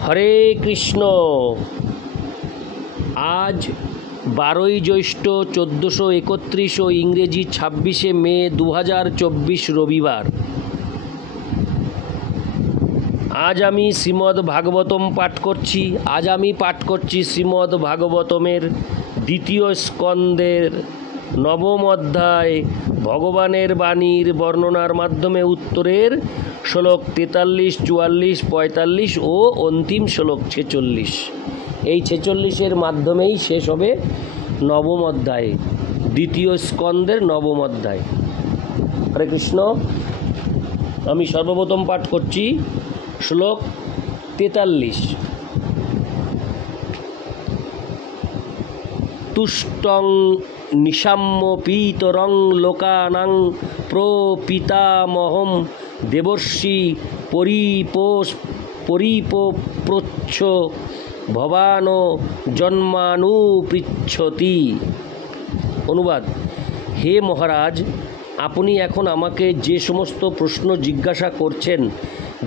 হরে কৃষ্ণ। আজ 12ই জ্যৈষ্ঠ 1431 ও ইংরেজি 26শে মে 2024 রবিবার। আজ আমি শ্রীমদ্ ভাগবতম পাঠ করছি। পাঠ করছি শ্রীমদ্ ভাগবতমের দ্বিতীয় স্কন্দের 9ম অধ্যায় ভগবানের বাণীর বর্ণনার মাধ্যমে উত্তরের শ্লোক 43, 44, 45 ও অন্তিম শ্লোক 46। এই 46-এর মাধ্যমেই শেষ হবে 9ম অধ্যায়, দ্বিতীয় স্কন্দের 9ম অধ্যায়। হরে কৃষ্ণ। আমি সর্বপ্রথম পাঠ করছি শ্লোক 43। তুষ্টং নিশাম্য পীতরং লোকানাং প্রপিতামহম দেবর্ষি পরিপোপ্রচ্ছ ভবান জন্মানুপৃচ্ছতি। অনুবাদ: হে মহারাজ, আপনি এখন আমাকে যে সমস্ত প্রশ্ন জিজ্ঞাসা করছেন,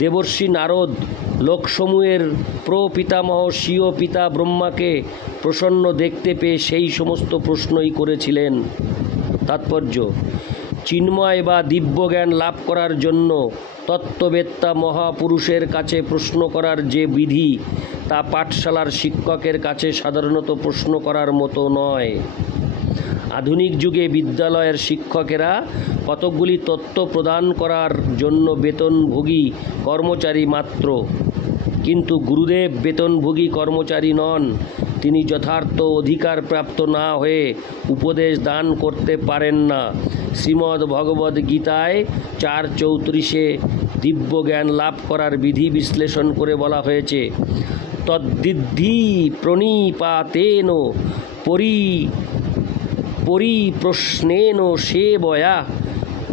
দেবর্ষি নারদ লোকসমূহের প্রপিতামহ স্বীয় পিতা ব্রহ্মাকে প্রসন্ন দেখতে পেয়ে সেই সমস্ত প্রশ্নই করেছিলেন। তাৎপর্য: চিন্ময় বা দিব্যজ্ঞান লাভ করার জন্য তত্ত্ববেত্তা মহাপুরুষের কাছে প্রশ্ন করার যে বিধি, তা পাঠশালার শিক্ষকের কাছে সাধারণত প্রশ্ন করার মতো নয়। আধুনিক যুগে বিদ্যালয়ের শিক্ষকেরা কতকগুলি তত্ত্ব প্রদান করার জন্য বেতনভোগী কর্মচারী মাত্র, কিন্তু গুরুদেব বেতনভোগী কর্মচারী নন। তিনি যথার্থ অধিকার প্রাপ্ত না হয়ে উপদেশ দান করতে পারেন না। শ্রীমদ্ ভগবদ্ গীতায় 4:34-এ দিব্যজ্ঞান লাভ করার বিধি বিশ্লেষণ করে বলা হয়েছে, তদ্বিদ্ধি প্রণিপাতেন পরিপ্রশ্নেন সেবয়া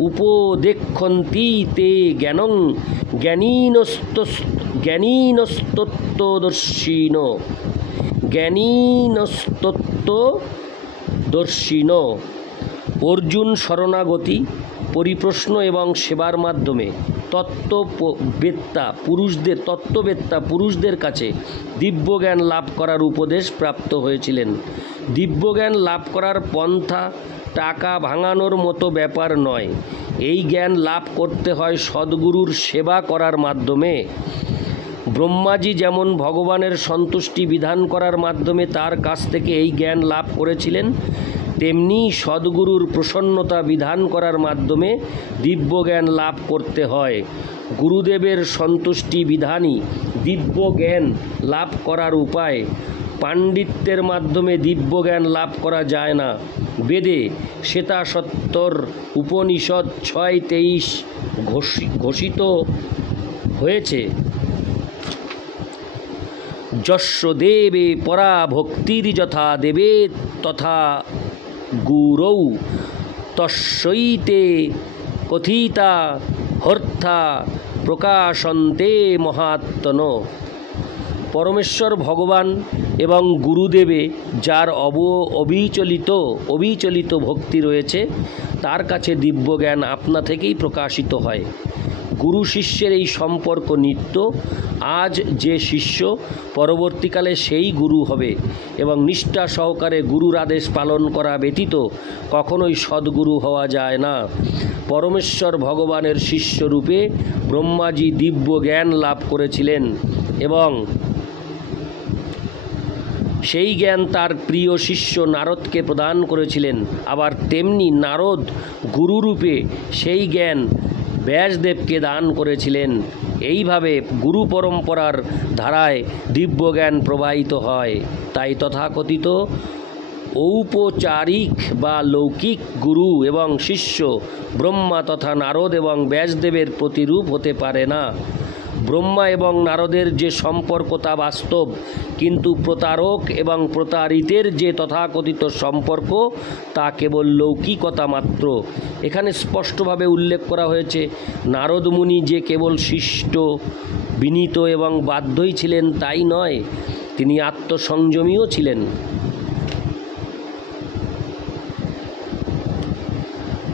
উপদেক্ষন্তি তে জ্ঞানং জ্ঞানীনস্তত্ত্বদর্শিন। অর্জুন শরণাগতি, পরিপ্রশ্ন এবং সেবার মাধ্যমে তত্ত্ববেত্তা পুরুষদের কাছে দিব্যজ্ঞান লাভ করার উপদেশ প্রাপ্ত হয়েছিলেন। দিব্যজ্ঞান লাভ করার পন্থা টাকা ভাঙানোর মতো ব্যাপার নয়। এই জ্ঞান লাভ করতে হয় সদ্গুরুর সেবা করার মাধ্যমে। ব্রহ্মাজি যেমন ভগবানের সন্তুষ্টি বিধান করার মাধ্যমে তার কাছ থেকে এই জ্ঞান লাভ করেছিলেন, তেমনি সদ্গুরুর প্রসন্নতা বিধান করার মাধ্যমে দিব্যজ্ঞান লাভ করতে হয়। গুরুদেবের সন্তুষ্টি বিধানই দিব্যজ্ঞান লাভ করার উপায়। পাণ্ডিত্যের মাধ্যমে দিব্যজ্ঞান লাভ করা যায় না। বেদে শ্বেতাশ্বতর উপনিষদ 6:23 ঘোষিত হয়েছে, যস্য দেবে পরা ভক্তির যথা দেবে তথা গুরৌ তস্যৈতে কথিতা হর্থা প্রকাশন্তে মহাত্মন। পরমেশ্বর ভগবান এবং গুরুদেবে যার অবিচলিত ভক্তি রয়েছে, তার কাছে দিব্যজ্ঞান আপনা থেকেই প্রকাশিত হয়। গুরু শিষ্যের এই সম্পর্ক নিত্য। আজ যে শিষ্য, পরবর্তীকালে সেই গুরু হবে, এবং নিষ্ঠা সহকারে গুরুর আদেশ পালন করা ব্যতীত কখনোই সদ্গুরু হওয়া যায় না। পরমেশ্বর ভগবানের শিষ্যরূপে ব্রহ্মাজি দিব্য জ্ঞান লাভ করেছিলেন এবং সেই জ্ঞান তার প্রিয় শিষ্য নারদকে প্রদান করেছিলেন। আবার তেমনি নারদ গুরুরূপে সেই জ্ঞান ব্যাসদেবকে দান করেছিলেন। এইভাবে গুরু পরম্পরার ধারায় দিব্যজ্ঞান প্রবাহিত হয়। তাই তথাকথিত ঔপচারিক বা লৌকিক গুরু এবং শিষ্য ব্রহ্মা তথা নারদ এবং ব্যাসদেবের প্রতিরূপ হতে পারে না। ব্রহ্মা এবং নারদের যে সম্পর্ক তা বাস্তব, কিন্তু প্রতারক এবং প্রতারিতের যে তথাকথিত সম্পর্ক তা কেবল লৌকিকতা মাত্র। এখানে স্পষ্টভাবে উল্লেখ করা হয়েছে, নারদ মুনি যে কেবল শিষ্ট, বিনীত এবং বাধ্যই ছিলেন তাই নয়, তিনি আত্মসংযমীও ছিলেন।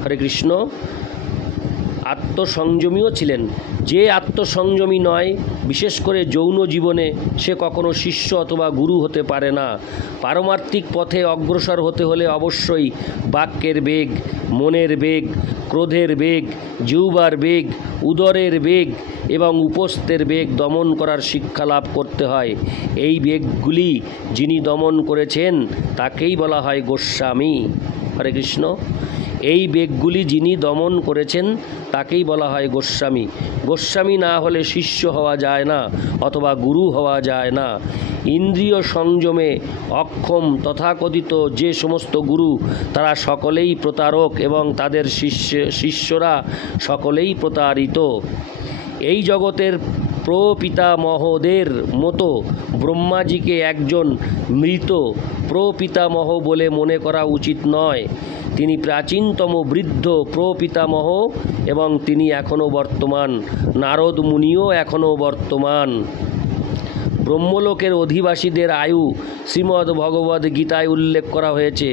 হরে কৃষ্ণ। আত্মসংযমীও ছিলেন। যে আত্মসংযমী নয়, বিশেষ করে যৌন জীবনে, সে কখনো শিষ্য অথবা গুরু হতে পারে না। পারমার্থিক পথে অগ্রসর হতে হলে অবশ্যই বাক্যের বেগ, মনের বেগ, ক্রোধের বেগ, জিহ্বার বেগ, উদরের বেগ এবং উপস্থের বেগ দমন করার শিক্ষা লাভ করতে হয়। এই বেগগুলি যিনি দমন করেছেন তাকেই বলা হয় গোস্বামী। হরে কৃষ্ণ। এই বেগগুলি যিনি দমন করেছেন তাকেই বলা হয় গোস্বামী। গোস্বামী না হলে শিষ্য হওয়া যায় না অথবা গুরু হওয়া যায় না। ইন্দ্রিয় সংযমে অক্ষম তথাকথিত যে সমস্ত গুরু, তারা সকলেই প্রতারক এবং তাদের শিষ্যরা সকলেই প্রতারিত। এই জগতের প্রপিতামহদের মতো ব্রহ্মাজিকে একজন মৃত প্রপিতামহ বলে মনে করা উচিত নয়। তিনি প্রাচীনতম বৃদ্ধ প্রপিতামহ এবং তিনি এখনও বর্তমান। নারদ মুনিও এখনও বর্তমান। ব্রহ্মলোকের অধিবাসীদের আয়ু শ্রীমদ্ ভগবদ্ গীতায় উল্লেখ করা হয়েছে।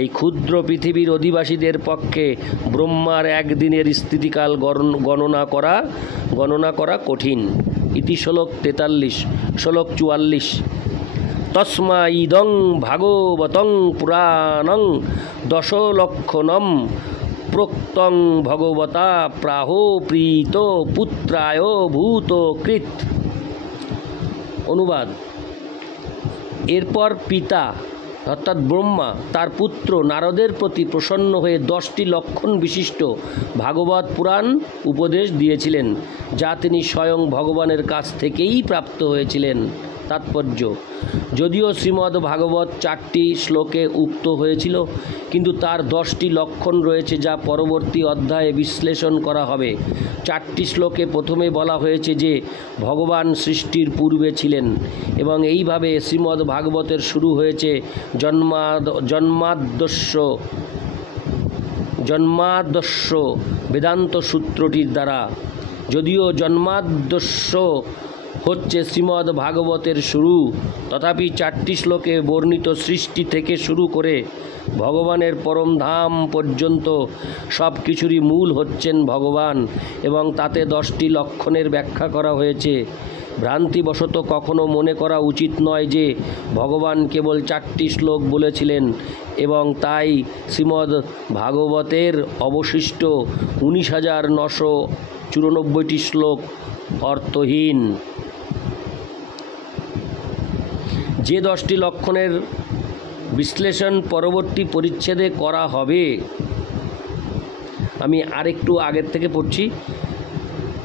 এই ক্ষুদ্র পৃথিবীর অধিবাসীদের পক্ষে ব্রহ্মার একদিনের স্থিতিকাল গণনা করা কঠিন। ইতি শ্লোক 43। শ্লোক 44। তস্মা ইদং ভাগবতং পুরাণং দশলক্ষণম প্রোক্তং ভগবতা প্রাহো প্রীত পুত্রায় ভূত কৃত। অনুবাদ: এরপর পিতা অর্থাৎ ব্রহ্মা তার পুত্র নারদের প্রতি প্রসন্ন হয়ে 10টি লক্ষণ বিশিষ্ট ভাগবত পুরাণ উপদেশ দিয়েছিলেন, যা তিনি স্বয়ং ভগবানের কাছ থেকেই প্রাপ্ত হয়েছিলেন। তাৎপর্য: যদিও শ্রীমদ্ ভাগবত 4টি শ্লোকে উক্ত হয়েছিল, কিন্তু তার 10টি লক্ষণ রয়েছে যা পরবর্তী অধ্যায়ে বিশ্লেষণ করা হবে। 4টি শ্লোকে প্রথমে বলা হয়েছে যে ভগবান সৃষ্টির পূর্বে ছিলেন এবং এইভাবে শ্রীমদ্ ভাগবতের শুরু হয়েছে জন্মাদ্যস্য বেদান্ত সূত্রটির দ্বারা। যদিও জন্মাদ্যস্য হচ্ছে শ্রীমদ্ ভাগবতের শুরু, তথাপি 4টি শ্লোকে বর্ণিত সৃষ্টি থেকে শুরু করে ভগবানের পরম ধাম পর্যন্ত সব কিছুরই মূল হচ্ছেন ভগবান এবং তাতে 10টি লক্ষণের ব্যাখ্যা করা হয়েছে। ভ্রান্তিবশত কখনো মনে করা উচিত নয় যে ভগবান কেবল 4টি শ্লোক বলেছিলেন এবং তাই শ্রীমদ্ ভাগবতের অবশিষ্ট 19,994টি শ্লোক অর্থহীন। যে 10টি লক্ষণের বিশ্লেষণ পরবর্তী পরিচ্ছেদে করা হবে, আমি আরেকটু আগের থেকে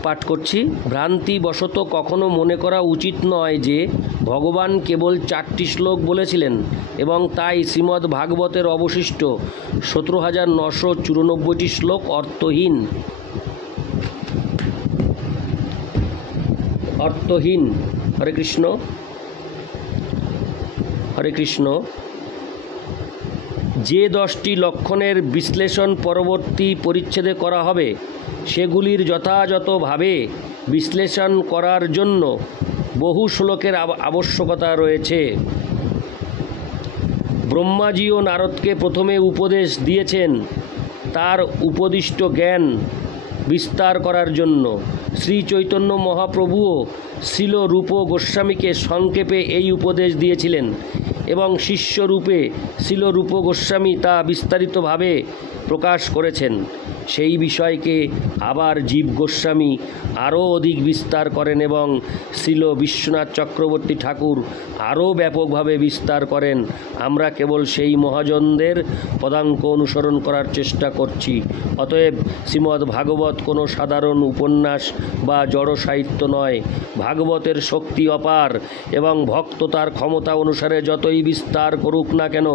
পাঠ করছি। ভ্রান্তিবশত কখনো মনে করা উচিত নয় যে ভগবান কেবল 4টি শ্লোক বলেছিলেন এবং তাই শ্রীমদ্ ভাগবতের অবশিষ্ট 17,994টি শ্লোক অর্থহীন। হরে কৃষ্ণ। হরে কৃষ্ণ। যে 10টি লক্ষণের বিশ্লেষণ পরবর্তী পরিচ্ছেদে করা হবে, সেগুলির যথাযথভাবে বিশ্লেষণ করার জন্য বহু শ্লোকের আবশ্যকতা রয়েছে। ব্রহ্মাজি ও নারদকে প্রথমে উপদেশ দিয়েছেন তার উপদিষ্ট জ্ঞান বিস্তার করার জন্য। শ্রী চৈতন্য মহাপ্রভুও শ্রীল রূপ গোস্বামীকে সংক্ষেপে এই উপদেশ দিয়েছিলেন এবং শিষ্যরূপে শ্রীল রূপ গোস্বামী তা বিস্তারিতভাবে প্রকাশ করেছেন। সেই বিষয়কে আবার জীব গোস্বামী আরও অধিক বিস্তার করেন এবং শ্রীল বিশ্বনাথ চক্রবর্তী ঠাকুর আরও ব্যাপকভাবে বিস্তার করেন। আমরা কেবল সেই মহাজনদের পদাঙ্ক অনুসরণ করার চেষ্টা করছি। অতএব শ্রীমদ্ ভাগবত কোনো সাধারণ উপন্যাস বা জড় সাহিত্য নয়। ভাগবতের শক্তি অপার এবং ভক্ত তার ক্ষমতা অনুসারে যতই বিস্তার করুক না কেন,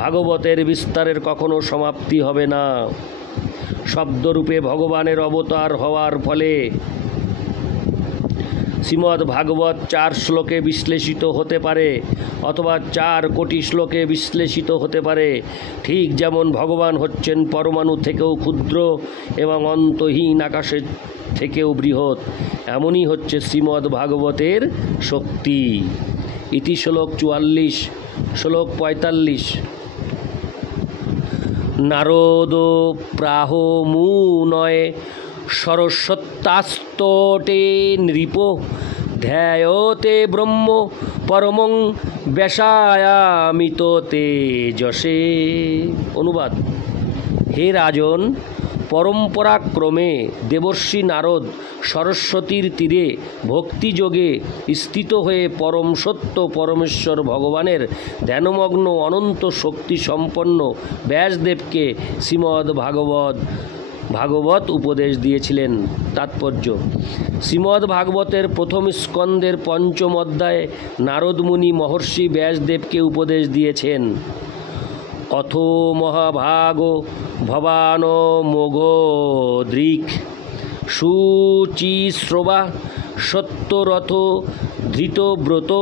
ভাগবতের বিস্তারের কখনো সমাপ্তি হবে না। শব্দরূপে ভগবানের অবতার হওয়ার ফলে শ্রীমদ্ ভাগবত 4 শ্লোকে বিশ্লেষিত হতে পারে অথবা 4 কোটি শ্লোকে বিশ্লেষিত হতে পারে। ঠিক যেমন ভগবান হচ্ছেন পরমাণু থেকেও ক্ষুদ্র এবং অন্তহীন আকাশের থেকেও বৃহৎ, এমনই হচ্ছে শ্রীমদ্ ভাগবতের শক্তি। ইতি শ্লোক 44। শ্লোক 45। নারদ প্রাহ মুনয় সরস্বত্যাস্তটে নৃপ ধ্যায়তে ব্রহ্ম পরমং ব্যাসায়ামিত তেজসে। অনুবাদ: হে রাজন, পরম্পরাক্রমে দেবর্ষি নারদ সরস্বতীর তীরে ভক্তিযোগে স্থিত হয়ে পরম সত্য পরমেশ্বর ভগবানের ধ্যানমগ্ন অনন্ত শক্তি সম্পন্ন ব্যাসদেবকে শ্রীমদ্ ভাগবত উপদেশ দিয়েছিলেন। তাৎপর্য: শ্রীমদ্ ভাগবতের প্রথম স্কন্দের পঞ্চম অধ্যায়ে নারদ মুনি মহর্ষি ব্যাসদেবকে উপদেশ দিয়েছেন। অথো মহাভাগ ভবান মোঘদৃক শুচিশ্রবা সত্যরথ ধৃতব্রত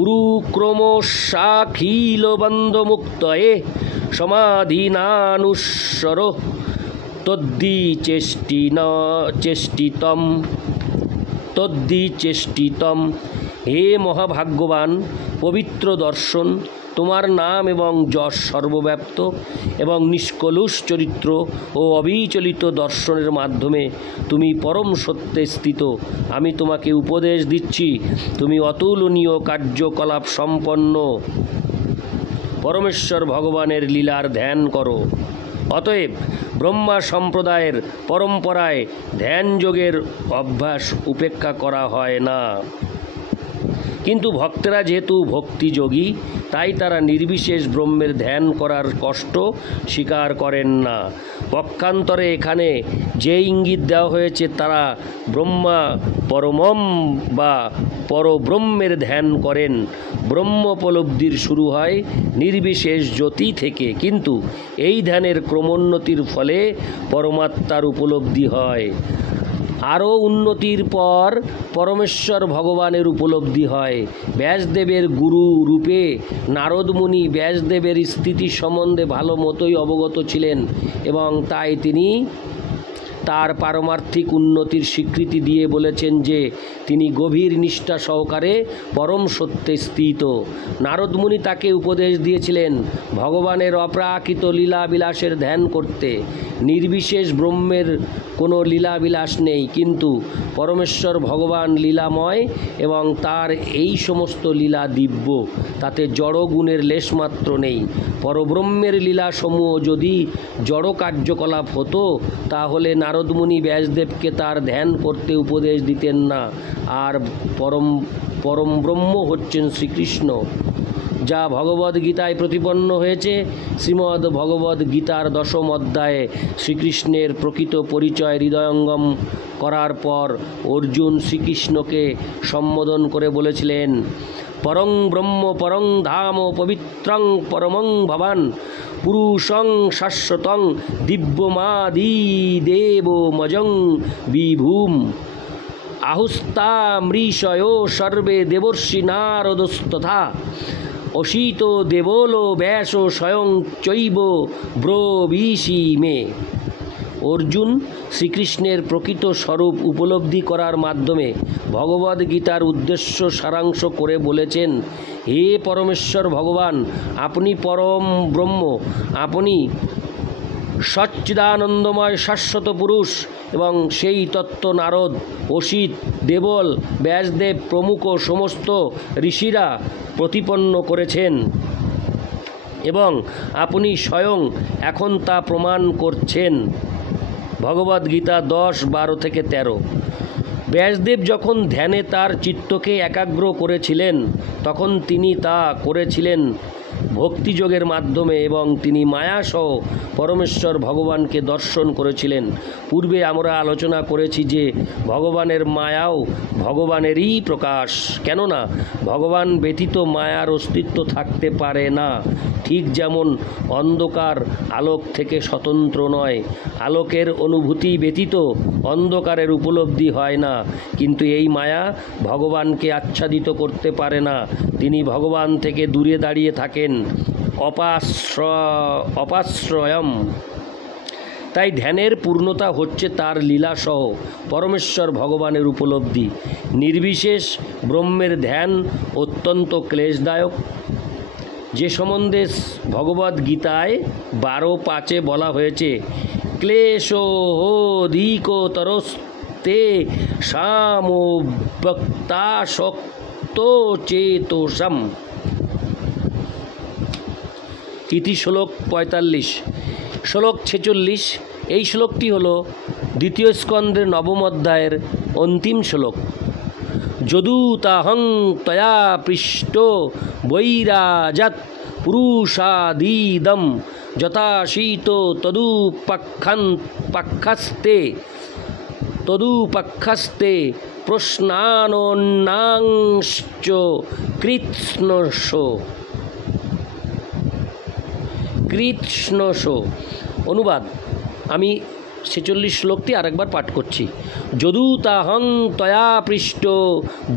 উরুক্রমশাখিল বন্ধমুক্তয়ে সমাধিনানুস্বর তদ্দিচেষ্টিতম। হে মহাভাগ্যবান, পবিত্র দর্শন, তোমার নাম এবং যশ সর্বব্যাপ্ত এবং নিষ্কলুষ চরিত্র ও অবিচলিত দর্শনের মাধ্যমে তুমি পরম সত্যে স্থিত। আমি তোমাকে উপদেশ দিচ্ছি, তুমি অতুলনীয় কার্যকলাপ সম্পন্ন পরমেশ্বর ভগবানের লীলার ধ্যান করো। অতএব ব্রহ্মা সম্প্রদায়ের পরম্পরায় ধ্যান যোগের অভ্যাস উপেক্ষা করা হয় না। কিন্তু ভক্তেরা যেহেতু ভক্তিযোগী, তাই তারা নির্বিশেষ ব্রহ্মের ধ্যান করার কষ্ট স্বীকার করেন না। পক্ষান্তরে এখানে যে ইঙ্গিত দেওয়া হয়েছে, তারা ব্রহ্মা পরমম বা পরব্রহ্মের ধ্যান করেন। ব্রহ্মোপলব্ধির শুরু হয় নির্বিশেষ জ্যোতি থেকে, কিন্তু এই ধ্যানের ক্রমোন্নতির ফলে পরমাত্মার উপলব্ধি হয়। আরও উন্নতির পর পরমেশ্বর ভগবানের উপলব্ধি হয়। ব্যাসদেবের গুরু রূপে নারদ মুনি ব্যাসদেবের স্থিতি সম্বন্ধে ভালো মতোই অবগত ছিলেন এবং তাই তিনি তার পারমার্থিক উন্নতির স্বীকৃতি দিয়ে বলেছেন যে তিনি গভীর নিষ্ঠা সহকারে পরম সত্যে স্থিত। নারদ মুনি তাকে উপদেশ দিয়েছিলেন ভগবানের অপ্রাকৃত লীলাবিলাসের ধ্যান করতে। নির্বিশেষ ব্রহ্মের কোনো লীলাবিলাস নেই, কিন্তু পরমেশ্বর ভগবান লীলাময় এবং তার এই সমস্ত লীলা দিব্য, তাতে জড় গুণের লেশমাত্র নেই। পরব্রহ্মের লীলাসমূহ যদি জড় কার্যকলাপ হতো, তাহলে নারদমুনি ব্যাসদেবকে তার ধ্যান করতে উপদেশ দিতেন না। আর পরম ব্রহ্ম হচ্ছেন শ্রীকৃষ্ণ, যা ভগবদ্গীতায় প্রতিপন্ন হয়েছে। শ্রীমদ্ ভগবদ্গীতার 10ম অধ্যায়ে শ্রীকৃষ্ণের প্রকৃত পরিচয় হৃদয়ঙ্গম করার পর অর্জুন শ্রীকৃষ্ণকে সম্বোধন করে বলেছিলেন, পরং ব্রহ্ম পরং ধাম পবিত্রং পরমং ভবান পুরুষং শাশ্বতং দিব্যমাদিদেব মজং বিভূম আহুস্তামৃষয়ো সর্বে দেবর্ষি নারদস্তথা অসিত দেবলো ব্যাস স্বয়ং চৈব ব্রবীষি মে। অর্জুন শ্রীকৃষ্ণের প্রকৃত স্বরূপ উপলব্ধি করার মাধ্যমে ভগবদ্গীতার উদ্দেশ্য সারাংশ করে বলেছেন, হে পরমেশ্বর ভগবান, আপনি পরম ব্রহ্ম, আপনি সচ্চিদানন্দময় শাশ্বত পুরুষ এবং সেই তত্ত্ব নারদ, অসিত, দেবল, ব্যাসদেব প্রমুখ সমস্ত ঋষিরা প্রতিপন্ন করেছেন এবং আপনি স্বয়ং এখন তা প্রমাণ করছেন। ভগবদ্গীতা 10:12-13। ব্যাসদেব যখন ধ্যানে তার চিত্তকে একাগ্র করেছিলেন, তখন তিনি তা করেছিলেন ভক্তিযোগের মাধ্যমে এবং তিনি মায়াসহ পরমেশ্বর ভগবানকে দর্শন করেছিলেন। পূর্বে আমরা আলোচনা করেছি যে ভগবানের মায়াও ভগবানেরই প্রকাশ, কেননা ভগবান ব্যতীত মায়ার অস্তিত্ব থাকতে পারে না। ঠিক যেমন অন্ধকার আলোক থেকে স্বতন্ত্র নয়, আলোকের অনুভূতি ব্যতীত অন্ধকারের উপলব্ধি হয় না, কিন্তু এই মায়া ভগবানকে আচ্ছাদিত করতে পারে না। তিনি ভগবান থেকে দূরে দাঁড়িয়ে থাকেন, অপাশ্রয়ম। তাই ধ্যানের পূর্ণতা হচ্ছে তার লীলাসহ পরমেশ্বর ভগবানের উপলব্ধি। নির্বিশেষ ব্রহ্মের ধ্যান অত্যন্ত ক্লেশদায়ক, যে সম্বন্ধে ভগবদ্গীতায় 12:5 বলা হয়েছে, ক্লেশোধিকতরস্তে সামোক্তাসক্তো চেতসম। ইতি শ্লোক 45। শ্লোক 46। এই শ্লোকটি হল দ্বিতীয় স্কন্দের নবম অধ্যায়ের অন্তিম শ্লোক। যদুতাহং তয়া পৃষ্ট বৈরাজাত পুরুষাদিদম যথাশীত তদুপক্ষস্তে প্রশ্নানোন্নাংশ্চ কৃৎস্নশ। অনুবাদ, আমি 46 শ্লোকটি আরেকবার পাঠ করছি। যদুতাহং তয়া পৃষ্ট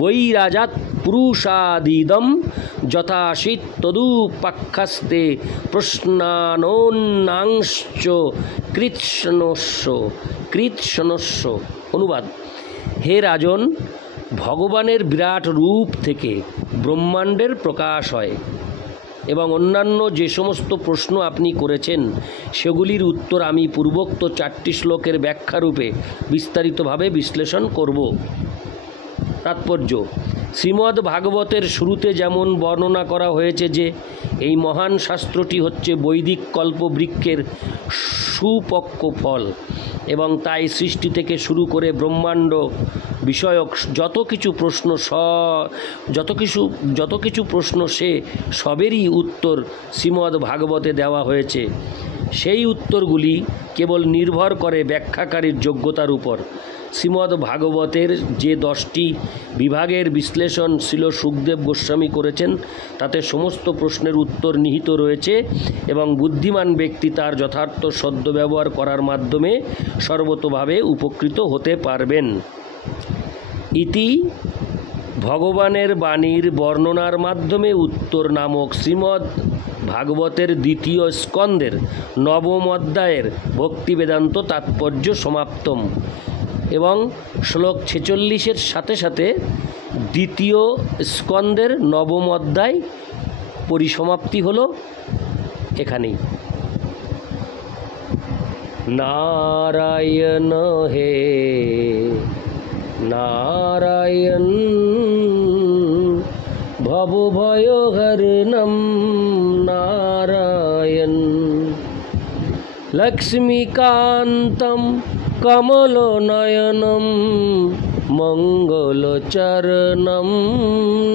বৈরাজাত পুরুষাদিদম যথাশীত তদুপক্ষস্তে প্রশ্নানোন্নাংশ্চ কৃৎস্নশ। অনুবাদ, হে রাজন, ভগবানের বিরাট রূপ থেকে ব্রহ্মাণ্ডের প্রকাশ হয় এবং অন্যান্য যে সমস্ত প্রশ্ন আপনি করেছেন সেগুলির উত্তর আমি পূর্বোক্ত 4টি শ্লোকের ব্যাখ্যারূপে বিস্তারিতভাবে বিশ্লেষণ করব। তাৎপর্য: শ্রীমদ্ ভাগবতের শুরুতে যেমন বর্ণনা করা হয়েছে যে এই মহান শাস্ত্রটি হচ্ছে বৈদিক কল্পবৃক্ষের সুপক্ক ফল এবং তাই সৃষ্টি থেকে শুরু করে ব্রহ্মাণ্ড বিষয়ক যত কিছু প্রশ্ন সে সবেরই উত্তর শ্রীমদ্ ভাগবতে দেওয়া হয়েছে। সেই উত্তরগুলি কেবল নির্ভর করে ব্যাখ্যাকারীর যোগ্যতার উপর। শ্রীমদ্ ভাগবতের যে 10টি বিভাগের বিশ্লেষণ শ্রীল শুকদেব গোস্বামী করেছেন তাতে সমস্ত প্রশ্নের উত্তর নিহিত রয়েছে এবং বুদ্ধিমান ব্যক্তি তার যথার্থ সদ্ব্যবহার করার মাধ্যমে সর্বতোভাবে উপকৃত হতে পারবেন। ইতি ভগবানের বাণীর বর্ণনার মাধ্যমে উত্তর নামক শ্রীমদ্ ভাগবতের দ্বিতীয় স্কন্দের নবম অধ্যায়ের ভক্তিবেদান্ত তাৎপর্য সমাপ্তম। এবং শ্লোক 46-এর সাথে সাথে দ্বিতীয় স্কন্দের নবম অধ্যায় পরিসমাপ্তি হল এখানেই। নারায়ণ হে নারায়ণ ভবভয়হরণম নারায়ণ লক্ষ্মীকান্তম কমলনয়নম মঙ্গলচরণম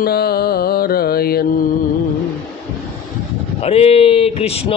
নারায়ণ। হরে কৃষ্ণ।